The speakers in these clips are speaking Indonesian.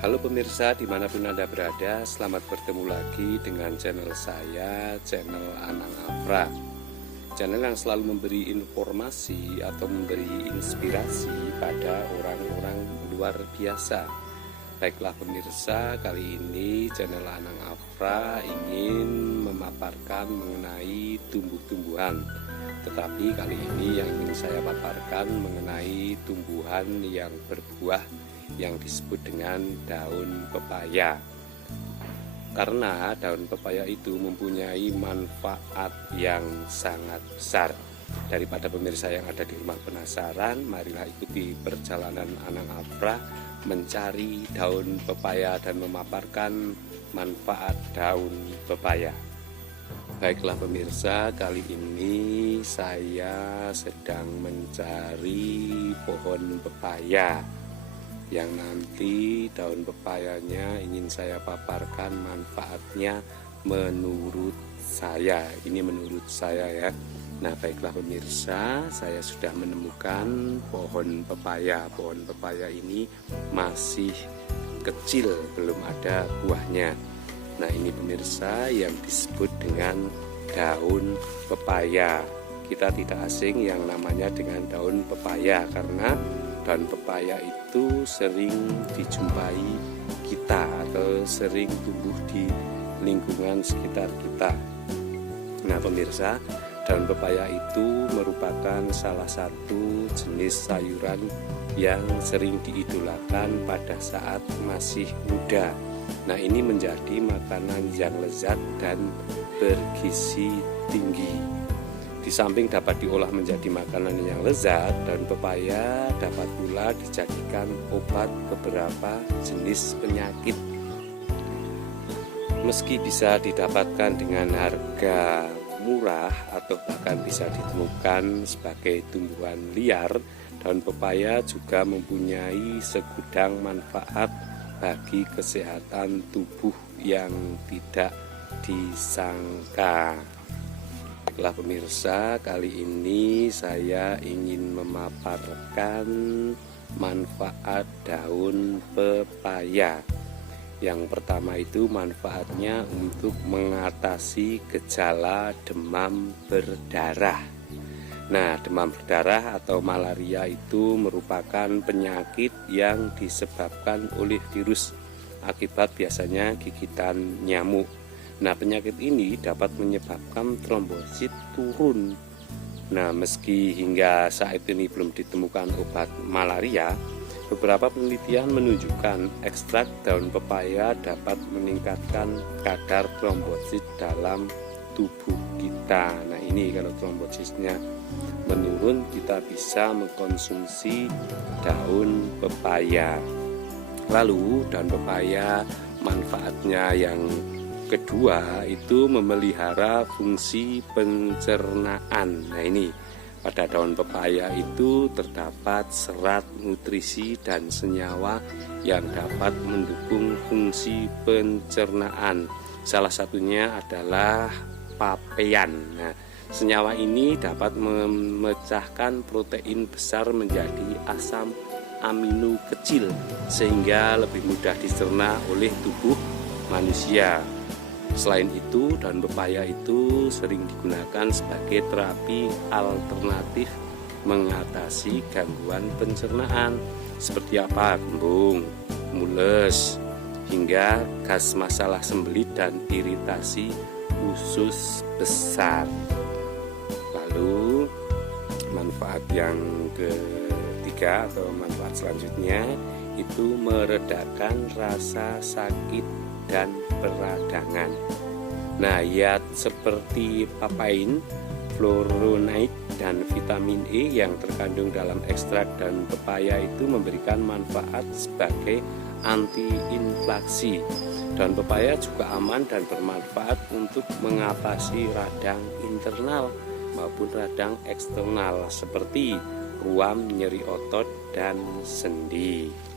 Halo pemirsa dimanapun Anda berada, selamat bertemu lagi dengan channel saya, channel Anang Afra. Channel yang selalu memberi informasi atau memberi inspirasi pada orang-orang luar biasa. Baiklah pemirsa, kali ini channel Anang Afra ingin memaparkan mengenai tumbuh-tumbuhan. Tetapi kali ini yang ingin saya paparkan mengenai tumbuhan yang berbuah yang disebut dengan daun pepaya. Karena daun pepaya itu mempunyai manfaat yang sangat besar. Daripada pemirsa yang ada di rumah penasaran, marilah ikuti perjalanan Anang Afra mencari daun pepaya dan memaparkan manfaat daun pepaya. Baiklah pemirsa, kali ini saya sedang mencari pohon pepaya yang nanti daun pepayanya ingin saya paparkan manfaatnya menurut saya. Ini menurut saya ya. Nah baiklah pemirsa, saya sudah menemukan pohon pepaya. Pohon pepaya ini masih kecil, belum ada buahnya. Nah ini pemirsa yang disebut dengan daun pepaya. Kita tidak asing yang namanya dengan daun pepaya karena daun pepaya itu sering dijumpai kita atau sering tumbuh di lingkungan sekitar kita. Nah pemirsa, daun pepaya itu merupakan salah satu jenis sayuran yang sering diidolakan pada saat masih muda. Nah ini menjadi makanan yang lezat dan bergizi tinggi. Di samping dapat diolah menjadi makanan yang lezat, daun pepaya dapat pula dijadikan obat beberapa jenis penyakit. Meski bisa didapatkan dengan harga murah atau bahkan bisa ditemukan sebagai tumbuhan liar, daun pepaya juga mempunyai segudang manfaat bagi kesehatan tubuh yang tidak disangka. Baiklah pemirsa, kali ini saya ingin memaparkan manfaat daun pepaya. Yang pertama itu manfaatnya untuk mengatasi gejala demam berdarah. Nah, demam berdarah atau malaria itu merupakan penyakit yang disebabkan oleh virus akibat biasanya gigitan nyamuk. Nah, penyakit ini dapat menyebabkan trombosit turun. Nah, meski hingga saat ini belum ditemukan obat malaria, beberapa penelitian menunjukkan ekstrak daun pepaya dapat meningkatkan kadar trombosit dalam tubuh kita. Nah, ini kalau trombositnya menurun, kita bisa mengkonsumsi daun pepaya. Lalu, daun pepaya manfaatnya yang kedua itu memelihara fungsi pencernaan. Nah ini pada daun pepaya itu terdapat serat, nutrisi dan senyawa yang dapat mendukung fungsi pencernaan. Salah satunya adalah papain. Nah, senyawa ini dapat memecahkan protein besar menjadi asam amino kecil sehingga lebih mudah dicerna oleh tubuh manusia. Selain itu, daun pepaya itu sering digunakan sebagai terapi alternatif mengatasi gangguan pencernaan seperti apa? Kembung, mules, hingga gas masalah sembelit dan iritasi usus besar. Lalu manfaat yang ketiga atau manfaat selanjutnya itu meredakan rasa sakit dan peradangan. Nah, ya seperti papain, flavonoid dan vitamin E yang terkandung dalam ekstrak daun pepaya itu memberikan manfaat sebagai antiinflasi. Daun pepaya juga aman dan bermanfaat untuk mengatasi radang internal maupun radang eksternal seperti ruam, nyeri otot, dan sendi.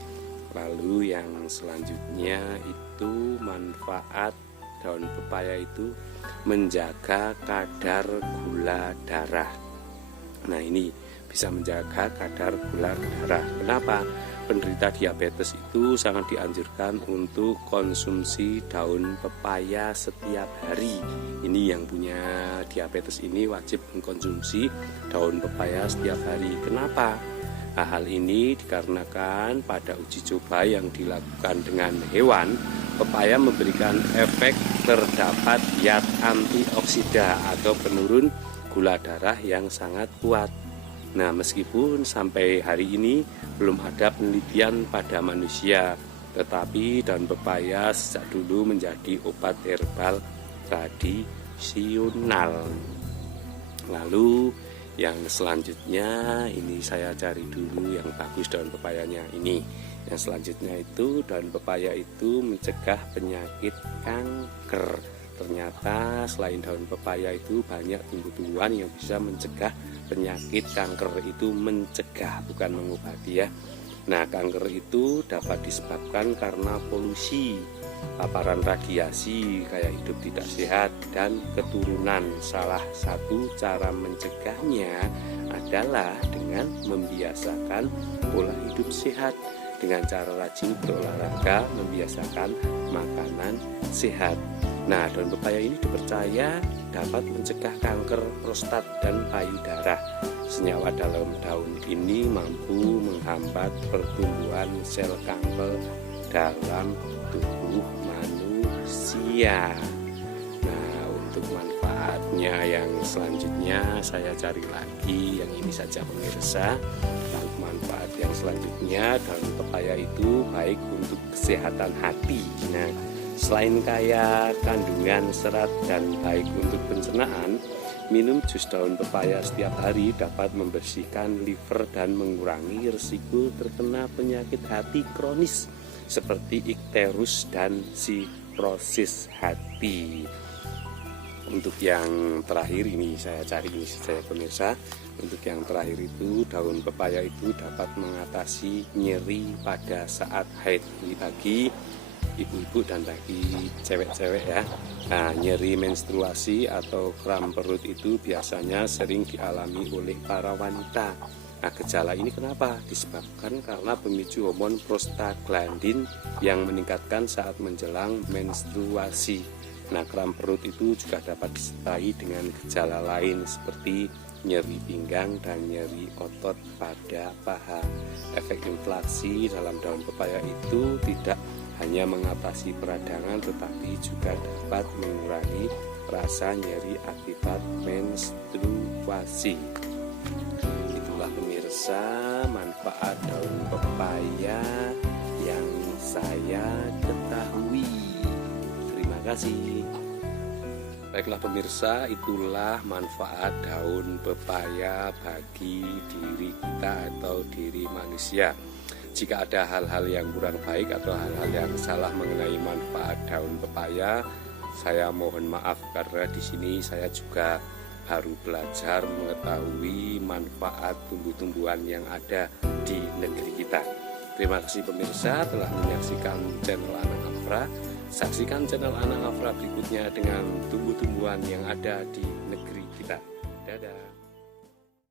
Lalu yang selanjutnya itu manfaat daun pepaya itu menjaga kadar gula darah. Nah ini bisa menjaga kadar gula darah. Kenapa? penderita diabetes itu sangat dianjurkan untuk konsumsi daun pepaya setiap hari. Ini yang punya diabetes ini wajib mengkonsumsi daun pepaya setiap hari. Kenapa? Nah, hal ini dikarenakan pada uji coba yang dilakukan dengan hewan, pepaya memberikan efek terdapat zat antioksida atau penurun gula darah yang sangat kuat. Nah, meskipun sampai hari ini belum ada penelitian pada manusia, tetapi daun pepaya sejak dulu menjadi obat herbal tradisional. Lalu yang selanjutnya ini saya cari dulu yang bagus daun pepayanya ini. Yang selanjutnya itu daun pepaya itu mencegah penyakit kanker. Ternyata selain daun pepaya itu banyak tumbuh-tumbuhan yang bisa mencegah penyakit kanker. Itu mencegah, bukan mengobati ya. Nah, kanker itu dapat disebabkan karena polusi, paparan radiasi, gaya hidup tidak sehat, dan keturunan. Salah satu cara mencegahnya adalah dengan membiasakan pola hidup sehat, dengan cara rajin berolahraga, membiasakan makanan sehat. Nah, daun pepaya ini dipercaya dapat mencegah kanker prostat dan payudara. Senyawa dalam daun ini mampu menghambat pertumbuhan sel kanker dalam tubuh manusia. Nah, untuk manfaatnya yang selanjutnya saya cari lagi, yang ini saja pemirsa. Untuk manfaat yang selanjutnya, daun pepaya itu baik untuk kesehatan hati. Nah, selain kaya kandungan serat dan baik untuk pencernaan, minum jus daun pepaya setiap hari dapat membersihkan liver dan mengurangi risiko terkena penyakit hati kronis seperti ikterus dan sirrosis hati. Untuk yang terakhir ini saya cari ini saja pemirsa. Untuk yang terakhir itu daun pepaya itu dapat mengatasi nyeri pada saat haid. Ini bagi ibu-ibu dan bagi cewek-cewek ya. Nah, nyeri menstruasi atau kram perut itu biasanya sering dialami oleh para wanita. Nah, gejala ini kenapa? Disebabkan karena pemicu hormon prostaglandin yang meningkatkan saat menjelang menstruasi. Nah, kram perut itu juga dapat disertai dengan gejala lain seperti nyeri pinggang dan nyeri otot pada paha. Efek inflasi dalam daun pepaya itu tidak hanya mengatasi peradangan tetapi juga dapat mengurangi rasa nyeri akibat menstruasi. Itulah pemirsa manfaat daun pepaya yang saya ketahui. Terima kasih. Baiklah pemirsa, itulah manfaat daun pepaya bagi diri kita atau diri manusia. Jika ada hal-hal yang kurang baik atau hal-hal yang salah mengenai manfaat daun pepaya, saya mohon maaf karena di sini saya juga baru belajar mengetahui manfaat tumbuh-tumbuhan yang ada di negeri kita. Terima kasih pemirsa telah menyaksikan channel Anang Afra. Saksikan channel Anang Afra berikutnya dengan tumbuh-tumbuhan yang ada di negeri kita. Dadah.